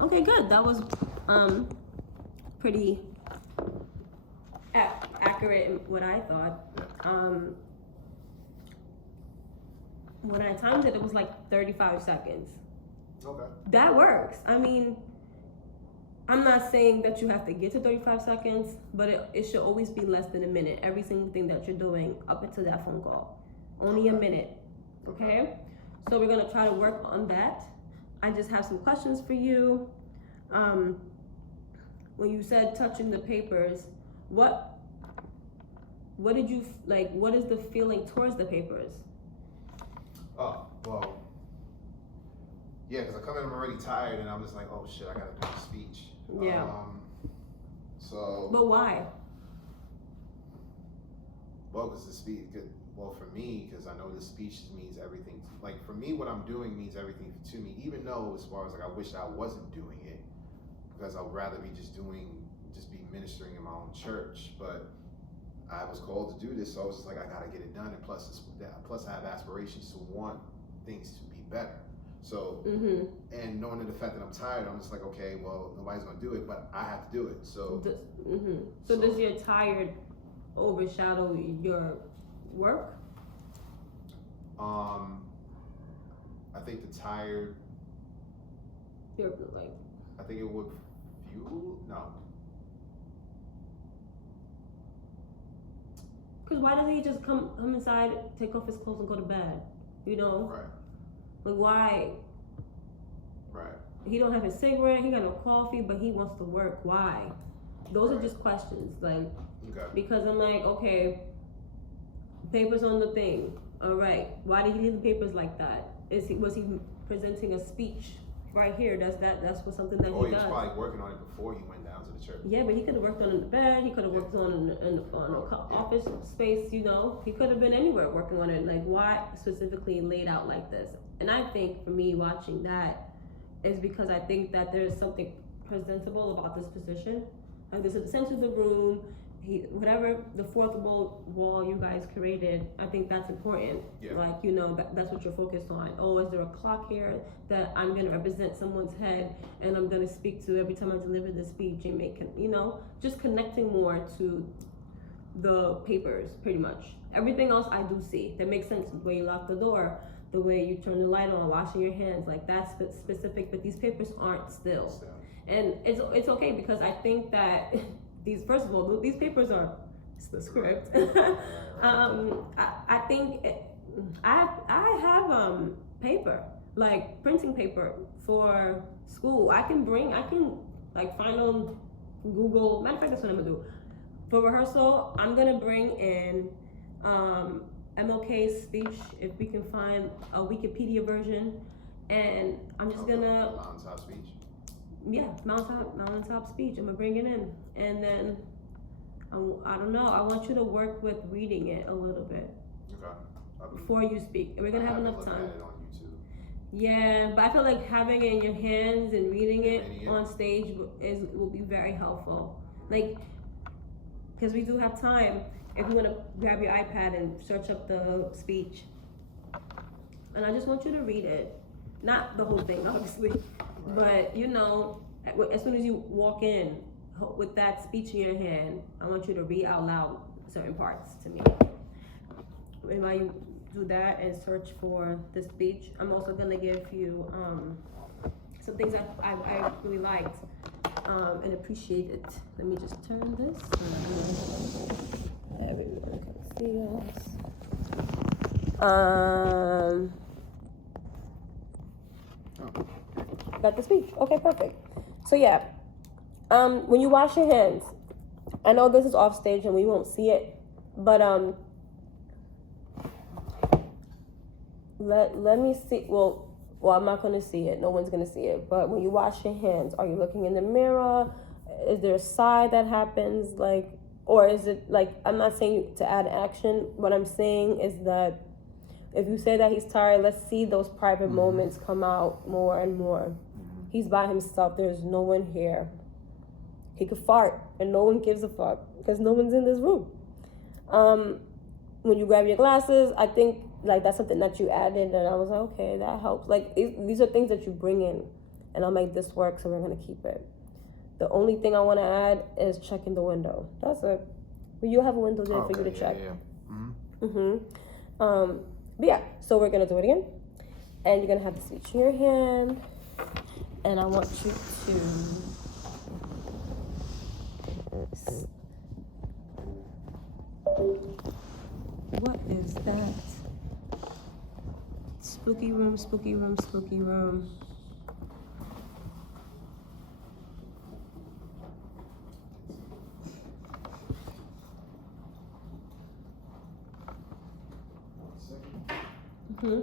Okay, good. That was pretty accurate in what I thought. When I timed it, it was like 35 seconds. Okay. That works. I mean, I'm not saying that you have to get to 35 seconds, but it should always be less than a minute. Every single thing that you're doing up until that phone call. Only a minute. Okay? So we're going to try to work on that. I just have some questions for you. When you said touching the papers, what did you, like, what is the feeling towards the papers? Oh, well, yeah, because I come in, I'm already tired, and I'm just like, oh shit, I gotta do a speech. Yeah. But why? Well, because the speech, well, for me, because I know the speech means everything. Like, for me, what I'm doing means everything to me, even though, as far as, like, I wish I wasn't doing it, because I would rather be just be ministering in my own church, but I was called to do this, so I was just like, I gotta get it done, and plus I have aspirations to want things to be better. So, and knowing the fact that I'm tired, I'm just like, okay, well, nobody's gonna do it, but I have to do it. So, so does your tired overshadow your work? I think the tired. You're like. I think it would fuel. No. Because why doesn't he just come inside, take off his clothes, and go to bed? You know? Right. Like, why? Right. He don't have his cigarette, he got no coffee, but he wants to work. Why? Those are just questions. Like, because I'm like, okay, papers on the thing. All right. Why did he leave the papers like that? Was he presenting a speech right here? That's what something that he does. He was probably working on it before he went down to the church. Yeah, but he could have worked on it in the bed. He could have worked on an office space. You know, he could have been anywhere working on it. Like, why specifically laid out like this? And I think for me watching that is because I think that there's something presentable about this position. Like, this is the center of the room. Whatever the fourth wall you guys created, I think that's important. Yeah. Like, you know, that's what you're focused on. Oh, is there a clock here that I'm going to represent someone's head and I'm going to speak to every time I deliver the speech and make, you know, just connecting more to the papers, pretty much. Everything else I do see. That makes sense. The way you lock the door, the way you turn the light on, washing your hands, like that's specific, but these papers aren't still. And it's okay because I think that first of all, these papers are the script. I think I have paper, like printing paper for school. I can like find on Google. Matter of fact, that's what I'm gonna do. For rehearsal, I'm gonna bring in MLK's speech, if we can find a Wikipedia version, and I'm just gonna mountaintop speech. Yeah, mountaintop speech. I'm gonna bring it in, and then I don't know. I want you to work with reading it a little bit before you speak. And we're gonna have enough time. At it on YouTube. Yeah, but I feel like having it in your hands and reading it on stage will be very helpful. Like, because we do have time. If you want to grab your iPad and search up the speech, and I just want you to read it, not the whole thing, obviously. But, you know, as soon as you walk in with that speech in your hand, I want you to read out loud certain parts to me. And while you do that and search for the speech, I'm also going to give you some things that I really liked and appreciated. Let me just turn this. Everyone can see us. Got the speech. Okay, perfect. So yeah, when you wash your hands, I know this is off stage and we won't see it, but let me see. Well, I'm not gonna see it. No one's gonna see it. But when you wash your hands, are you looking in the mirror? Is there a sigh that happens? Like, or is it like? I'm not saying to add action. What I'm saying is that if you say that he's tired, let's see those private moments come out more and more. He's by himself. There's no one here. He could fart and no one gives a fuck because no one's in this room. When you grab your glasses, I think like that's something that you added and I was like, okay, that helps. Like these are things that you bring in and I'll make this work, so we're gonna keep it. The only thing I wanna add is checking the window. That's it. But you'll have a window there for you to check. But yeah, so we're gonna do it again. And you're gonna have the speech in your hand. And I want you to what is that? Spooky room, spooky room, spooky room. Mm-hmm.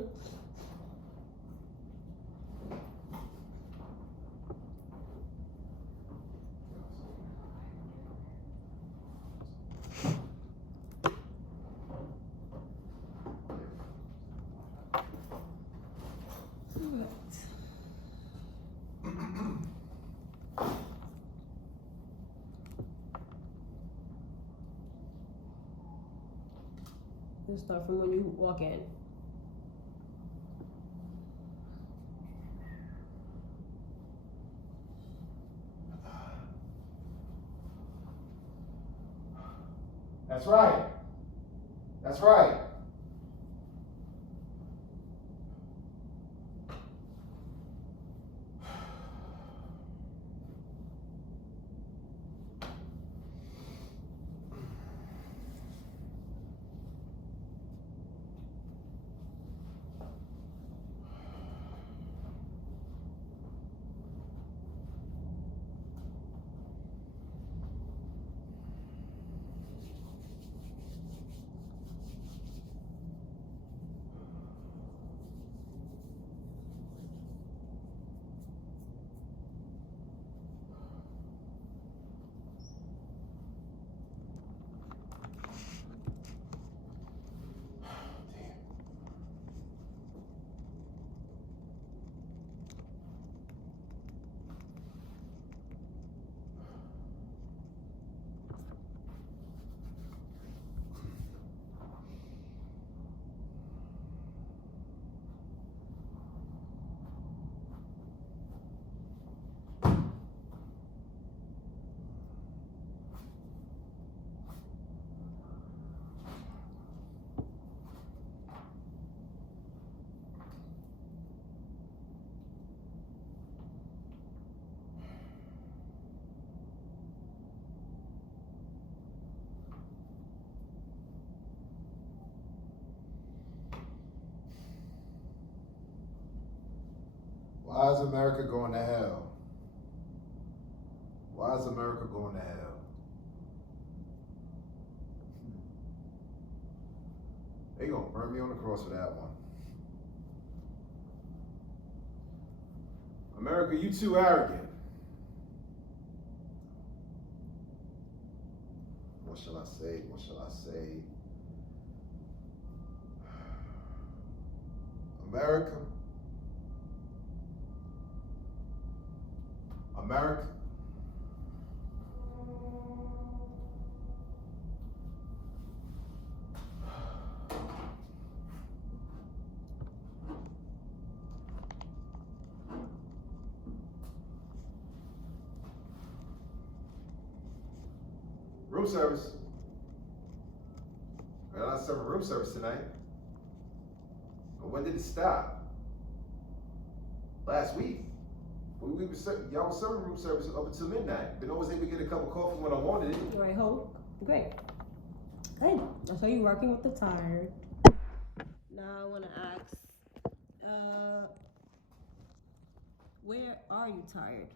We'll start from when you walk in. That's right. That's right. Why is America going to hell? Why is America going to hell? They gonna burn me on the cross for that one. America, you too arrogant. What shall I say? What shall I say? America. America. Room service. We're not serving room service tonight. But when did it stop? Last week. Y'all was serving room service up until midnight. Then I was able to get a cup of coffee when I wanted it. Right home. Great. Good. I saw you working with the tired. Now I want to ask, where are you tired?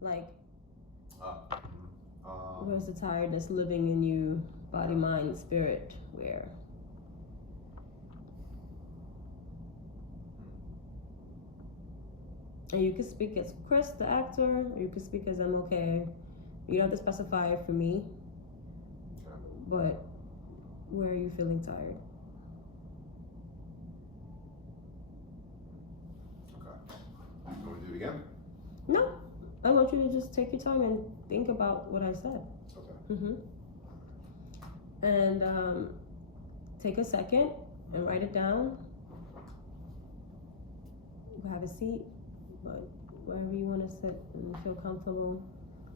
Like, where's the tiredness living in you, body, mind, spirit? Where? And you can speak as Chris, the actor, or you can speak as MLK. You don't have to specify it for me. But where are you feeling tired? Okay. You want to do it again? No. I want you to just take your time and think about what I said. Okay. And take a second and write it down. Have a seat, but wherever you want to sit and feel comfortable.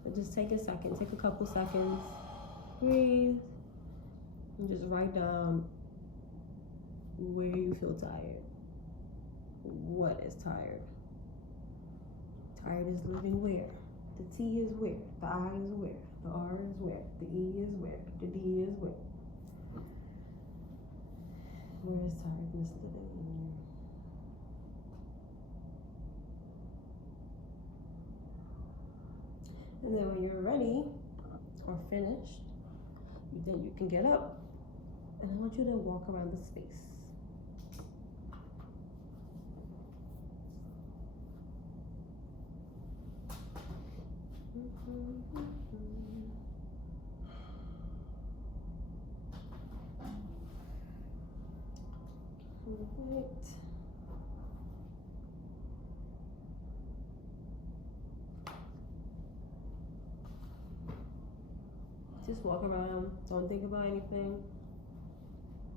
But just take a second, take a couple seconds, breathe, and just write down where you feel tired. What is tired? Tired is living where? The T is where? The I is where? The R is where? The E is where? The D is where? Where is tiredness living in you? And then when you're ready or finished, then you can get up. And I want you to walk around the space. Right. Just walk around. Don't think about anything.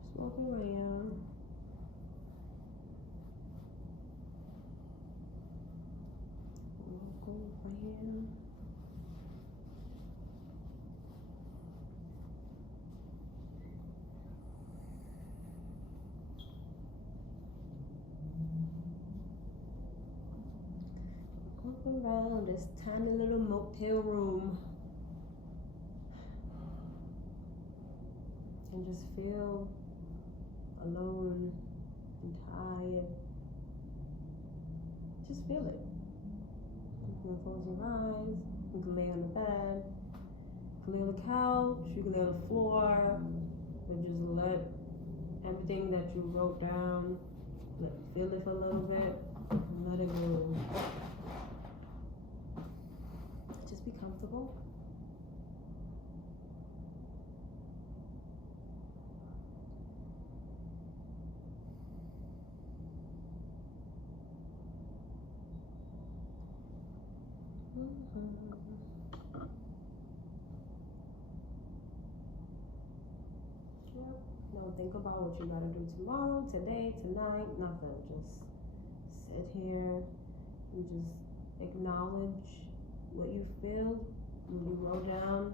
Just walk around. Walk around. Walk around this tiny little motel room and just feel alone and tired. Just feel it. You can close your eyes. You can lay on the bed. You can lay on the couch. You can lay on the floor. And just let everything that you wrote down, feel it for a little bit, and let it go. Just be comfortable. Don't think about what you gotta do tomorrow, today, tonight, nothing. Just sit here and just acknowledge what you feel, what you wrote down,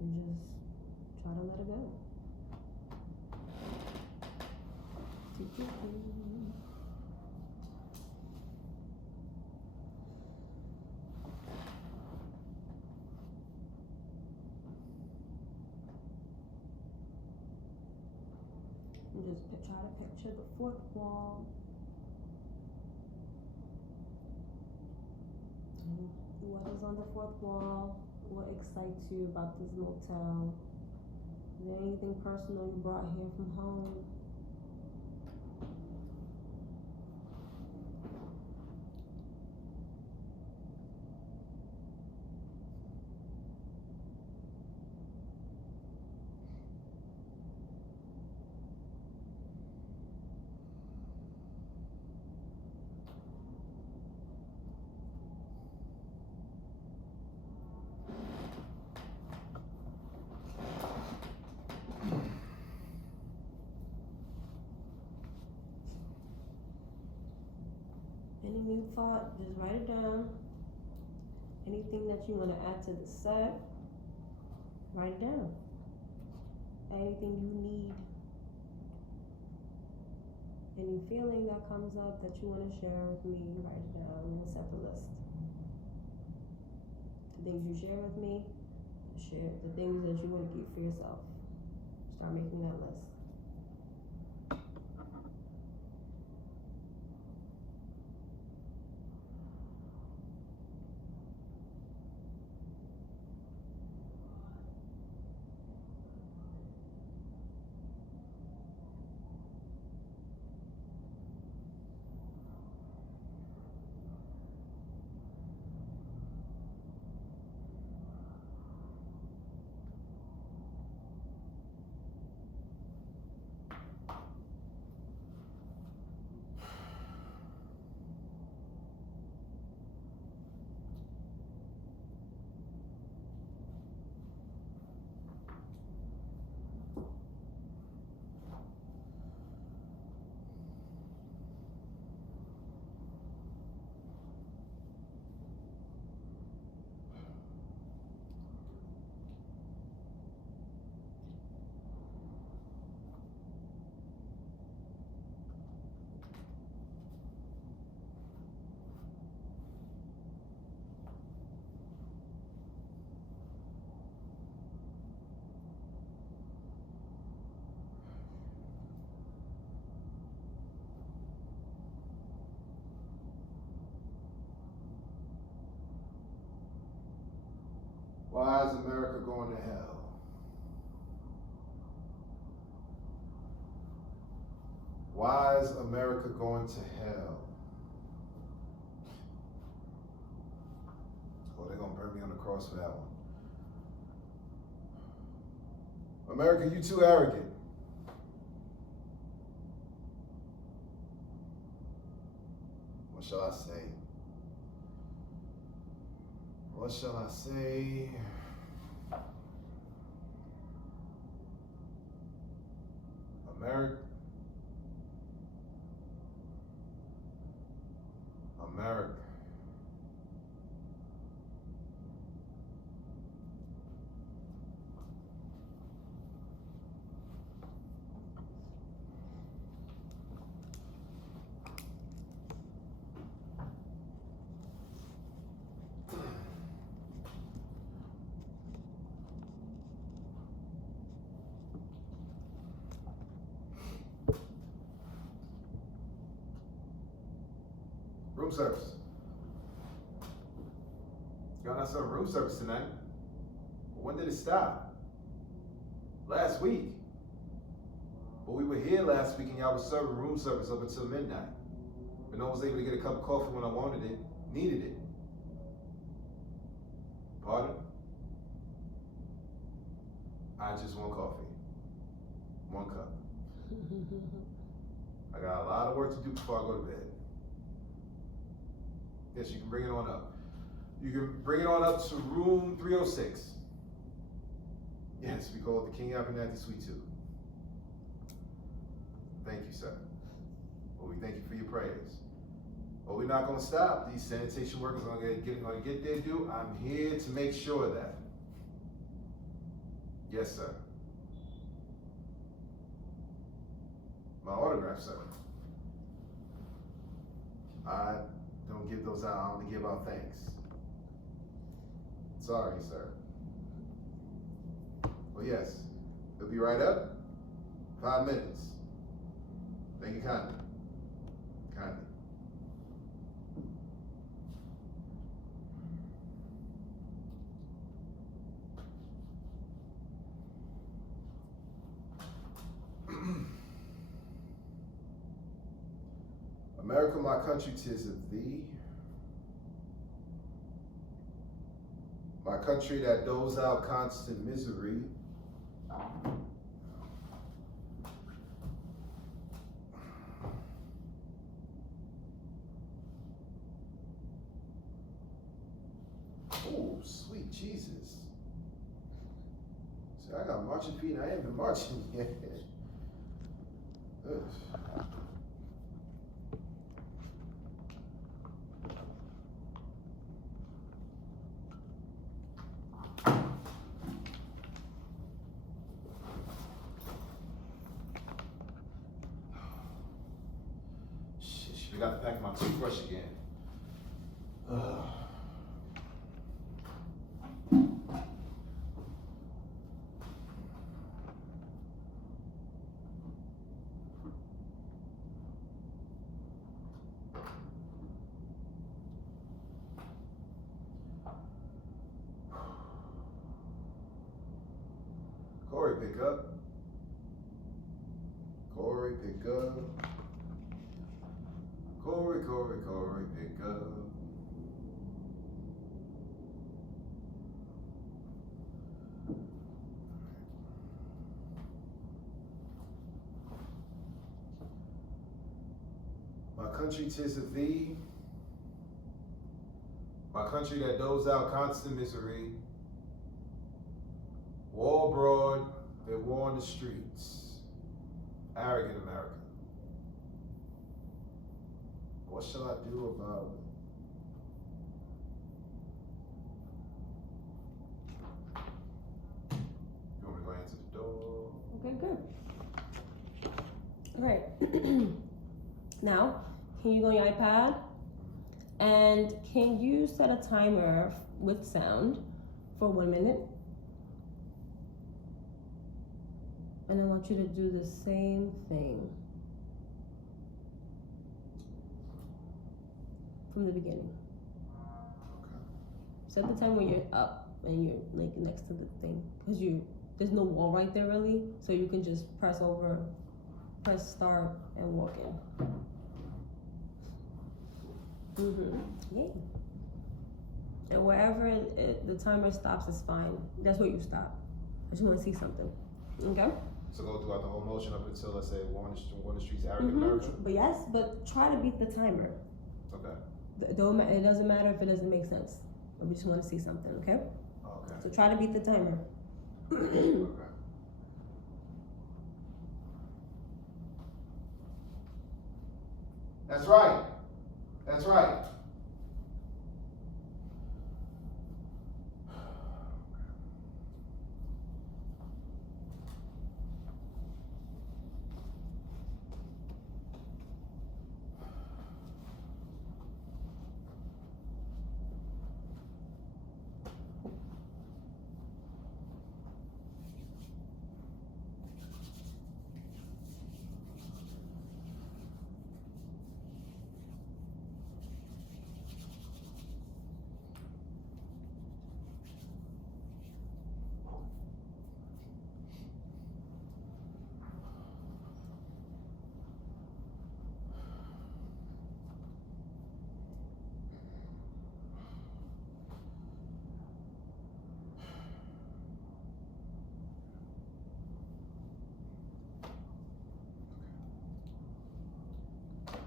and just try to let it go. And just try to picture the fourth wall. And what is on the fourth wall? What excites you about this motel? Is there anything personal you brought here from home? Any new thought, just write it down. Anything that you want to add to the set, write it down. Anything you need. Any feeling that comes up that you want to share with me, write it down in a separate list. The things you share with me, share. The things that you want to keep for yourself, start making that list. Why is America going to hell? Why is America going to hell? Oh, they're gonna burn me on the cross for that one. America, you too arrogant. What shall I say? What shall I say? America. America. Room service. Y'all not serving room service tonight. When did it stop? Last week. But we were here last week and y'all was serving room service up until midnight. But no one was able to get a cup of coffee when I wanted it, needed it. Pardon? I just want coffee. 1 cup. I got a lot of work to do before I go to bed. Yes, you can bring it on up. You can bring it on up to room 306. Yes, we call it the King Abernathy Suite 2. Thank you, sir. Well, we thank you for your prayers. But we're not going to stop. These sanitation workers are going to get their due. I'm here to make sure of that. Yes, sir. My autograph, sir. I don't give those out. I only give out thanks. Sorry, sir. Well, yes. It'll be right up. 5 minutes. Thank you kindly. Kindly. America, my country, 'tis of thee. My country that doles out constant misery. Oh, sweet Jesus. See, I got marching feet and I haven't been marching yet. Ugh. I got to pack my toothbrush again. Corey, pick up. Corey, pick up. Corey, pick up. My country, 'tis of thee. My country that doles out constant misery. War abroad, they war in the streets. Arrogant America. What shall I do about it? You want me to go answer the door? Okay, good. All right. Now, can you go on your iPad? And can you set a timer with sound for 1 minute? And I want you to do the same thing from the beginning. Okay. Set the time when you're up. and you're like next to the thing, because there's no wall right there really, so you can just press start and walk in. Yay. And wherever the timer stops is fine. That's where you stop. I just want to see something. Okay? So go throughout the whole motion up until, let's say, Warner Street's African American? But yes, but try to beat the timer. Okay. It doesn't matter if it doesn't make sense. We just want to see something, okay? Okay. So try to beat the timer. Okay. That's right. That's right.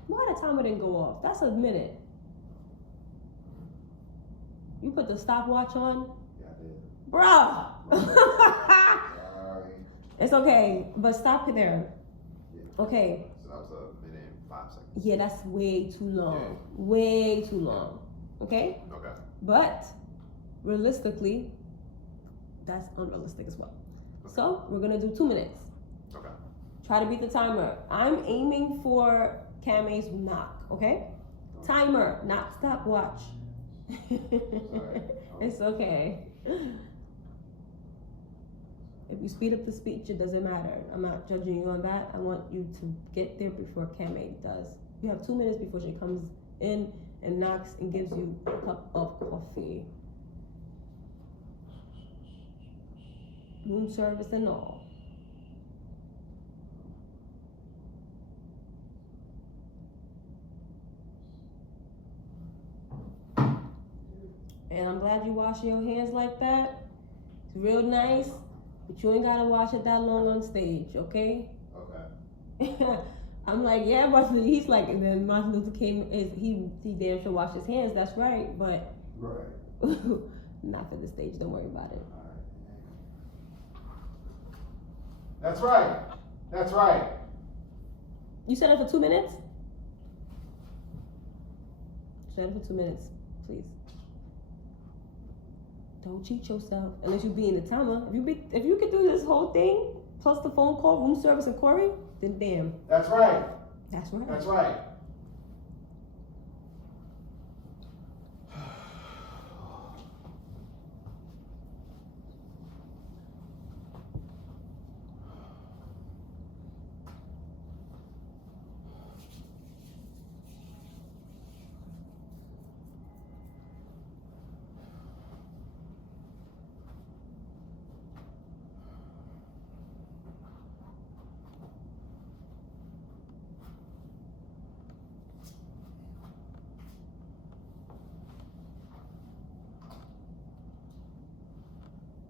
Why the timer didn't go off? That's a minute. You put the stopwatch on? Yeah, I did. Bruh! Sorry. It's okay, but stop it there. Yeah. Okay. So that was a minute and 5 seconds. Yeah, that's way too long. Yeah. Way too long. Okay? Okay. But realistically, that's unrealistic as well. Okay. So we're gonna do 2 minutes. Okay. Try to beat the timer. I'm aiming for Kame's knock, okay? Timer, not stopwatch. It's okay. If you speed up the speech, it doesn't matter. I'm not judging you on that. I want you to get there before Kame does. You have 2 minutes before she comes in and knocks and gives you a cup of coffee. Room service and all. And I'm glad you wash your hands like that. It's real nice, but you ain't gotta wash it that long on stage, okay? Okay. I'm like, yeah, Martin. He's like, and then Martin Luther King he damn sure washed his hands. That's right, but not for the stage. Don't worry about it. That's right. That's right. You said it for 2 minutes. Set it for 2 minutes, please. Don't cheat yourself unless you be in the timer. If you could do this whole thing plus the phone call, room service, and Corey, then damn. That's right. That's right. That's right.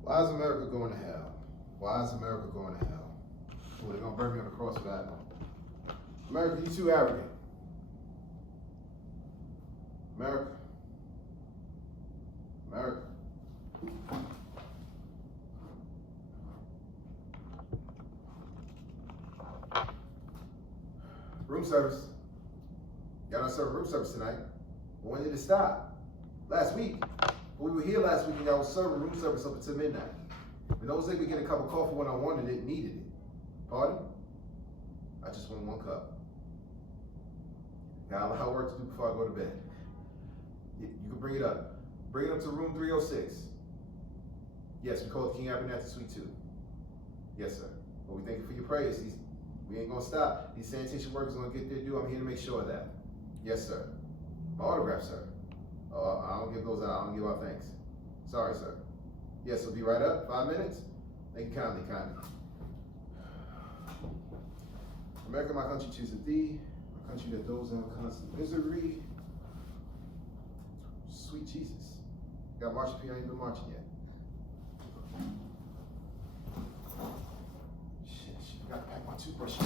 Why is America going to hell? Why is America going to hell? Oh, they're going to burn me on the cross for that. America, you too arrogant. America. America. Room service. Y'all not serving room service tonight. But when did it stop? Last week. We were here last week and y'all was serving room service up until midnight. And those days we get a cup of coffee when I wanted it, needed it. Pardon? I just want 1 cup. Got a lot of work to do before I go to bed. You can bring it up. Bring it up to room 306. Yes, we call it King Abernathy Suite 2. Yes, sir. But we thank you for your praise. We ain't gonna stop. These sanitation workers gonna get their due. I'm here to make sure of that. Yes, sir. My autograph, sir. I don't give those out. I don't give out thanks. Sorry, sir. Yeah, so be right up, 5 minutes. Thank you kindly. America, my country, chooses thee. My country that those in constant misery. Sweet Jesus. Got marching feet, I ain't been marching yet. Shit, gotta pack my toothbrush.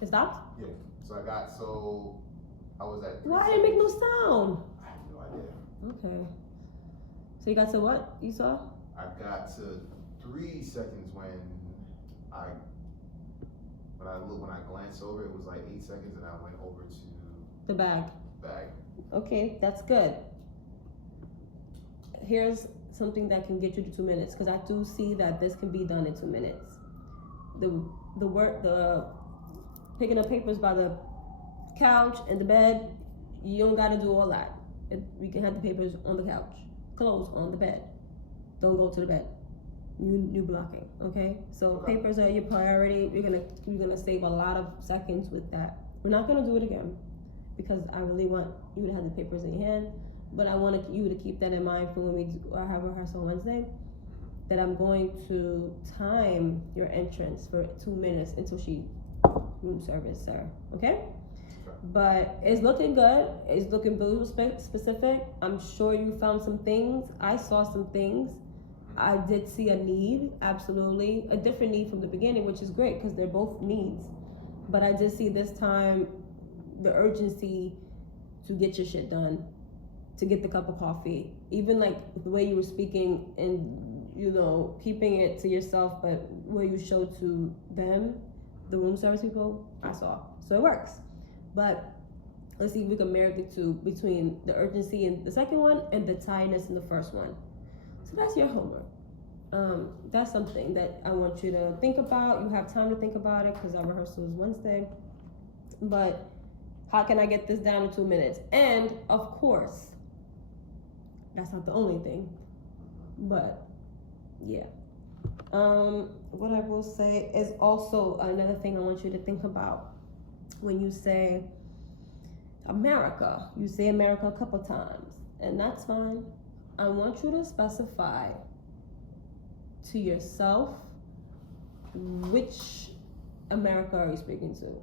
It stopped? Yeah. So I was at. Why didn't it make no sound? I have no idea. Okay. So you got to what? You saw? I got to 3 seconds when I glanced over, it was like 8 seconds, and I went over to The bag. Okay, that's good. Here's something that can get you to 2 minutes, because I do see that this can be done in 2 minutes. The picking up papers by the couch and the bed, you don't gotta do all that. We can have the papers on the couch, clothes on the bed. Don't go to the bed. New blocking, okay? So papers are your priority. You're gonna save a lot of seconds with that. We're not gonna do it again because I really want you to have the papers in your hand, but I wanted you to keep that in mind for when we have rehearsal Wednesday, that I'm going to time your entrance for 2 minutes until she room service, sir, okay? But it's looking good. It's looking really specific. I'm sure you found some things. I saw some things. I did see a need, absolutely. A different need from the beginning, which is great because they're both needs. But I did see this time the urgency to get your shit done, to get the cup of coffee. Even like the way you were speaking and, you know, keeping it to yourself, but where you showed to them, the room service people, I saw. So it works. But let's see if we can marry the two between the urgency in the second one and the tiredness in the first one. So that's your homework. That's something that I want you to think about. You have time to think about it because our rehearsal is Wednesday. But how can I get this down in 2 minutes? And of course, that's not the only thing. But yeah. What I will say is also another thing I want you to think about. When you say America, you say America a couple times, and that's fine. I want you to specify to yourself which America are you speaking to,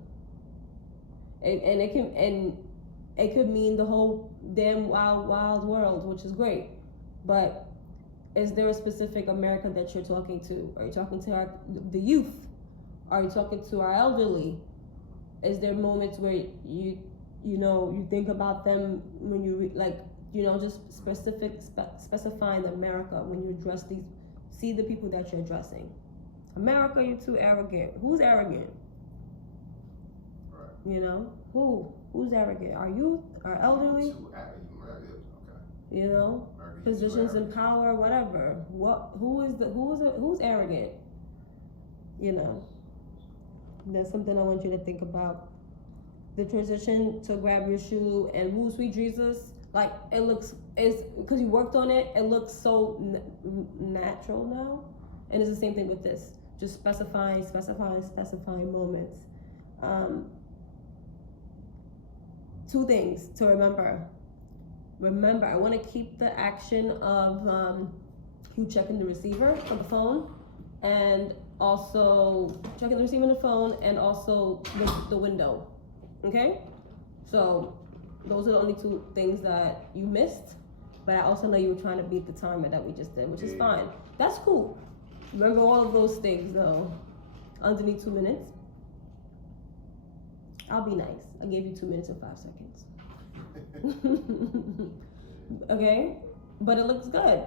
and it could mean the whole damn wild world, which is great, but is there a specific America that you're talking to? Are you talking to the youth? Are you talking to our elderly? Is there moments where you think about them when you just specifying America when you address see the people that you're addressing. America, you're too arrogant. Who's arrogant? Right. Who's arrogant? Are you? Our elderly? Okay. Positions in power, whatever. Who's arrogant? That's something I want you to think about. The transition to grab your shoe and woo sweet Jesus, like it's because you worked on it, it looks so natural now. And it's the same thing with this. Just specifying moments. 2 things to remember. Remember, I want to keep the action of you checking the receiver on the phone, and also checking the receiver on the phone, and also the window. Okay? So those are the only 2 things that you missed, but I also know you were trying to beat the timer that we just did, which is fine. That's cool. Remember all of those things though. Underneath 2 minutes. I'll be nice. I gave you 2 minutes and 5 seconds. Okay? But it looks good.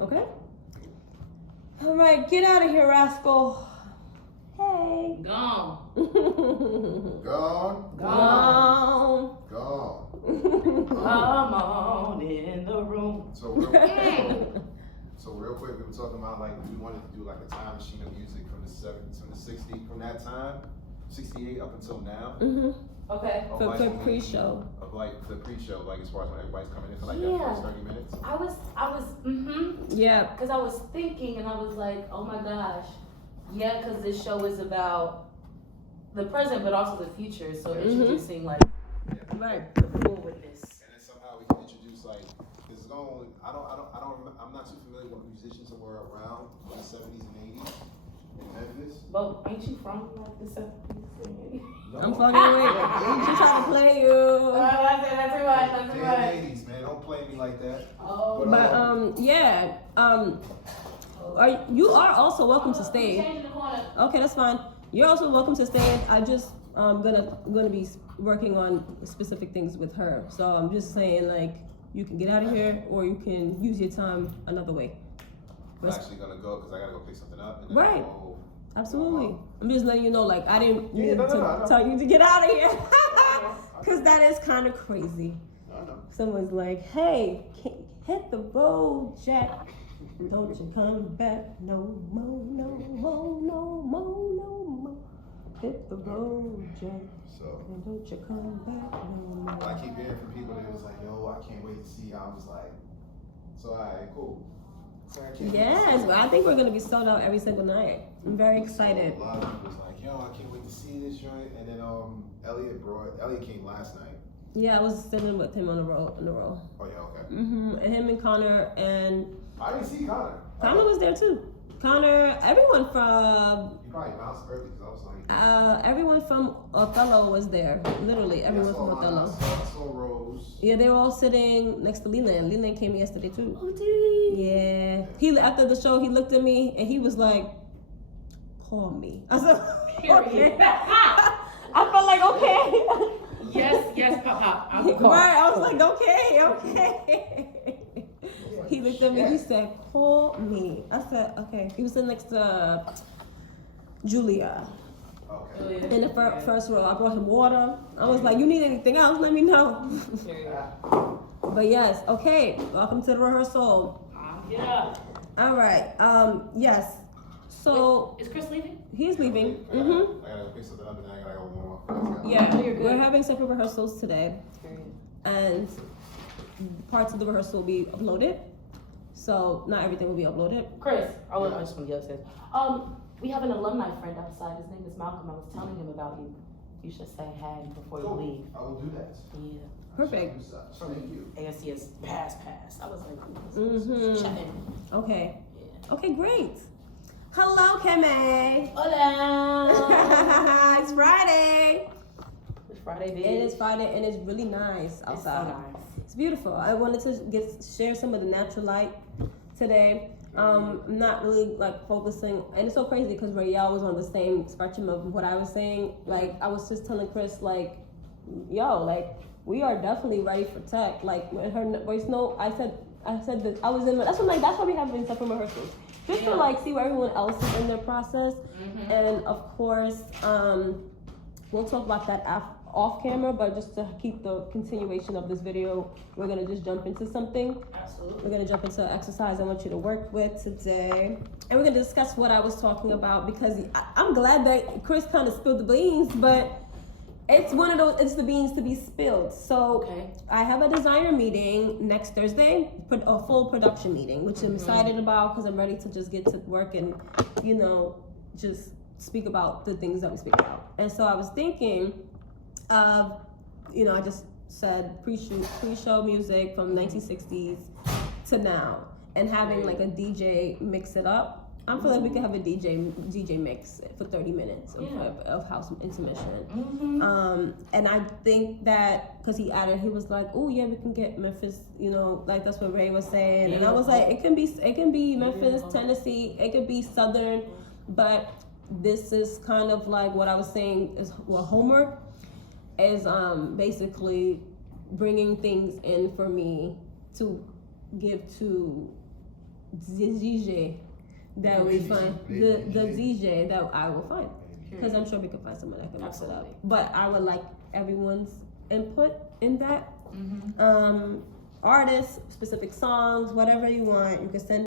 Okay? All right, get out of here, rascal. Hey. Gone. Gone. Come on in the room. So real quick, we were talking about like we wanted to do like a time machine of music from the 70s, from the 60s, from that time, 68 up until now. Mm-hmm. Okay. For pre-show. Of like the pre-show, like as far as when everybody's coming in for like that first 30 minutes. I was Yeah. Because I was thinking and I was like, oh my gosh, Yeah, because this show is about the present, but also the future. So introducing like Right. the forwardness. And then somehow we can introduce like, cause it's going. I'm not too familiar with musicians that were around in the 70s and 80s in Memphis. But ain't you from like the 70s? I'm fucking with. She's trying to play you. That's too much. That's too much. 80s, man. Don't play me like that. Oh. But yeah. You are also welcome to stay. Change in the corner. Okay, that's fine. You're also welcome to stay. I just gonna be working on specific things with her. So I'm just saying like you can get out of here or you can use your time another way. I'm actually gonna go because I gotta go pick something up. And then Right. I'll Absolutely. I'm just letting you know like I didn't mean no. to tell you to get out of here. Cause that is kind of crazy. I know. Someone's like, hey, hit the road, Jack. Don't you come back no more, no more, no more, no more. Hit the road, Jack. So And don't you come back no more. I keep hearing from people that was like, yo, I can't wait to see you. I was like, so alright, cool. So I can't Yes, wait to see well, I think we're gonna be sold out every single night. I'm very excited. So a lot of people was like, yo, I can't wait to see this joint. And then Elliot came last night. Yeah, I was sitting with him on the road. Oh yeah, okay. And him and Connor and I didn't see Connor. Connor was there too. Connor, everyone from You probably bounced early because I was like, everyone from Othello was there. Literally everyone from Othello. I saw Rose. Yeah, they were all sitting next to Leland. Leland came yesterday too. Oh, did he? Yeah. He after the show he looked at me and he was like, call me. I said, okay. I felt like okay. Yes, Papa. Right, I was like, okay. He looked at me, he said, call me. I said, okay. He was sitting next to Julia Okay. in the first row. I brought him water. I was like, you need anything else, let me know. But yes, okay, welcome to the rehearsal. Yeah. All right, yes. So, Is Chris leaving? he's leaving. I gotta go pick something up and then I gotta go warm up. Yeah, You're good. we're having separate rehearsals today. And parts of the rehearsal will be uploaded. So not everything will be uploaded. Chris, I just want to get upstairs. We have an alumni friend outside. His name is Malcolm. I was telling him about you. You should say hi before you leave. I will do that. Yeah. Perfect. Thank you. ASCS pass. I was like, chatting. Okay. Yeah. Okay, great. Hello, Keme. Hola. It's Friday. It's Friday, bitch. It is Friday and it's really nice outside. It's so nice. It's beautiful. I wanted to share some of the natural light today. I'm not really like focusing, and it's so crazy because Raelle was on the same spectrum of what I was saying. Like I was just telling Chris, like, yo, like we are definitely ready for tech. Like when her voice note, I said that I was in. That's why we have been separate rehearsals, just to like see where everyone else is in their process. And of course, we'll talk about that off camera, but just to keep the continuation of this video, we're gonna just jump into something. Absolutely. We're gonna jump into an exercise I want you to work with today. And we're gonna discuss what I was talking about because I'm glad that Chris kind of spilled the beans, but it's one of those, it's the beans to be spilled. So Okay. I have a designer meeting next Thursday, a full production meeting, which I'm excited about because I'm ready to just get to work and, just speak about the things that we speak about. And so I was thinking of, I just said pre-show music from 1960s to now and having like a DJ mix it up. I feel like we could have a DJ mix for 30 minutes of house intermission. And I think that because he was like, oh yeah, we can get Memphis, like that's what Ray was saying. And I was like, it can be Memphis, Tennessee, it could be Southern, but this is kind of like what I was saying is homework is basically bringing things in for me to give to the DJ that we find, the DJ that I will find, because I'm sure we can find someone that can mix it up. But I would like everyone's input in that. Artists, specific songs, whatever you want, you can send